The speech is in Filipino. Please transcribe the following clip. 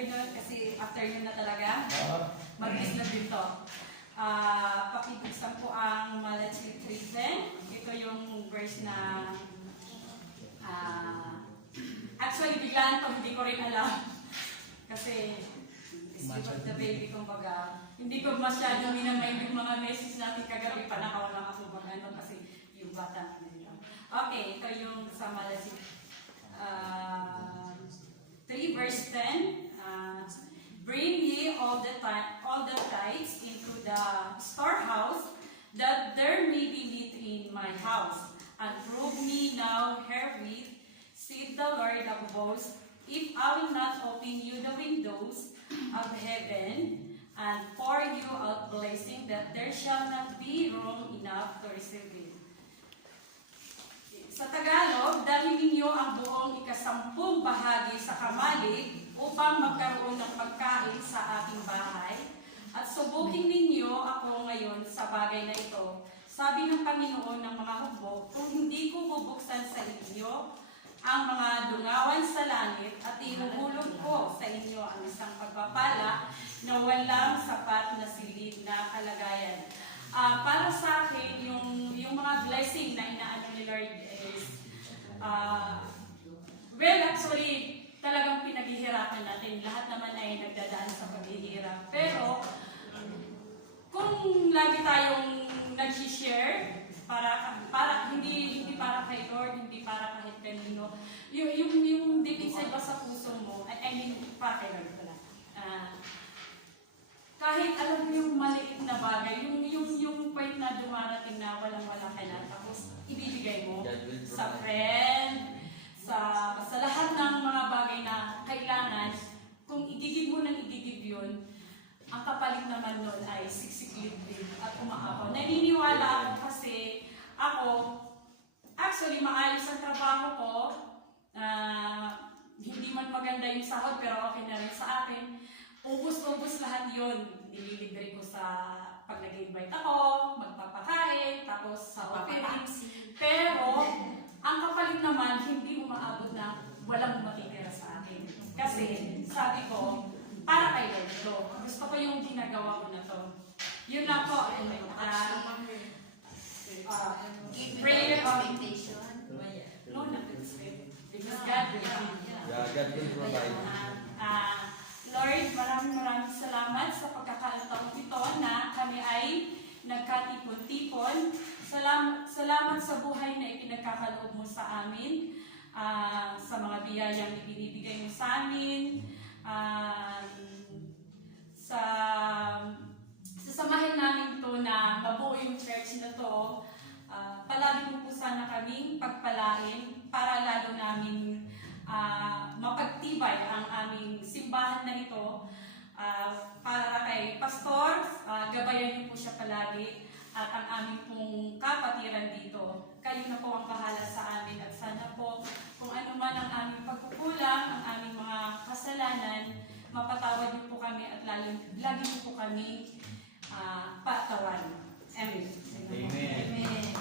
afternoon kasi afternoon na talaga. Mag-miss na din to. Pakibuksan po ang Malachi 3:10. Ito yung verse na actually biglaan to, hindi ko rin alam. Kasi sleep of the baby, kumbaga. Hindi ko masyadong minamind yung mga message natin kagabi, panakaw lang ako mag-ano kasi yung bata nila. Okay, ito yung sa Malachi 3 verse 10. Bring ye all the tithes into the storehouse, that there may be meat in my house. And prove me now herewith, saith the Lord of hosts, if I will not open you the windows of heaven, and pour you out blessing, that there shall not be room enough to receive it. Sa Tagalog, dalhin ninyo ang buong ikasampung bahagi sa kamalig upang magkaroon ng pagkain sa aking bahay. At subukin ninyo ako ngayon sa bagay na ito. Sabi ng Panginoon ng mga hukbo, kung hindi ko bubuksan sa inyo ang mga dungawan sa langit at ihuhulog ko sa inyo ang isang pagpapala na walang sapat na silid na kalagayan. Para sa akin, yung mga blessing na inaano ni Lord is, well, actually, talagang pinaghihirapan natin. Lahat naman ay nagdadaan sa paghihirap. Pero, kung lagi tayong nag-share, hindi para kay Lord, hindi para kahit kanino, yung deep inside ba sa puso mo, I mean, para kay Lord pala. Kahit alam mo yung maliit na bagay, yung point na dumarating na walang-wala ka na, tapos ibibigay mo sa friend, sa lahat ng mga bagay na kailangan, kung igigib mo ng igigib yun, ang kapalit naman nun ay siksiklid din at umaapaw. Naniniwala ako kasi actually maayos ang trabaho ko, hindi man maganda yung sahod pero okay na rin sa akin. Ubus-ubus lahat yun. Nililibre ko sa pag nag-invite ako, magpapakain, tapos sa opening. Pero, ang kapalit naman, hindi umaabot na walang matitira sa akin. Kasi, sabi ko, para kay Lord to. Gusto ko yung ginagawa ko na to. Yun lang po. Prayer of expectation. No, not expect. Because God will provide. Lord, maraming salamat sa pagkakataon ito na kami ay nagkatipon-tipon. Salamat sa buhay na ipinagkakaloob mo sa amin, sa mga biyayang ibinibigay mo sa amin, sasamahin namin ito na mabuo yung church na to. Palagi mo po sana kaming pagpalain para lalo namin mapagtibay ang aming simbahan na ito. Para kay Pastor, gabayan niyo po siya palagi at ang aming pong kapatiran dito. Kayo na po ang bahala sa amin at sana po kung ano man ang aming pagkukulang, ang aming mga kasalanan, mapatawad niyo po kami at lagi niyo po kami patawan. Amen. Amen.